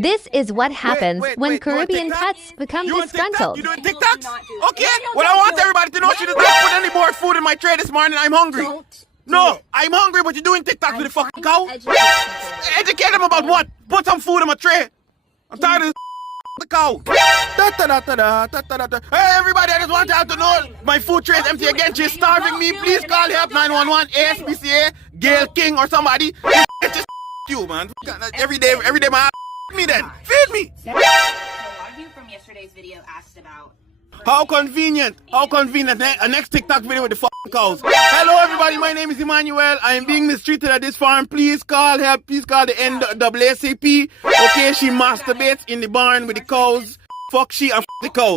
This is what happens wait, when you on Caribbean TikTok? pets become You on TikTok? disgruntled. You doing TikToks? Okay. Well, I want everybody to know she does not put any more food in my tray this morning. I'm hungry. No, I'm hungry, but you're doing TikToks with the fucking cow. Educate them about what? Put some food in my tray. I'm tired of the cow. Hey, everybody, I just want y'all to know my food tray is empty again. She's starving me. Please call help 911, ASPCA, Gail King, or somebody. It's just you, man. Every day, my me then. Feed me. So a lot of you from yesterday's video asked about How convenient. Next TikTok video with the fucking cows. Hello everybody, my name is Emmanuel. I am being mistreated at this farm. Please call help. Please call the NAACP. Okay, she masturbates in the barn with the cows. Fuck she and the cows.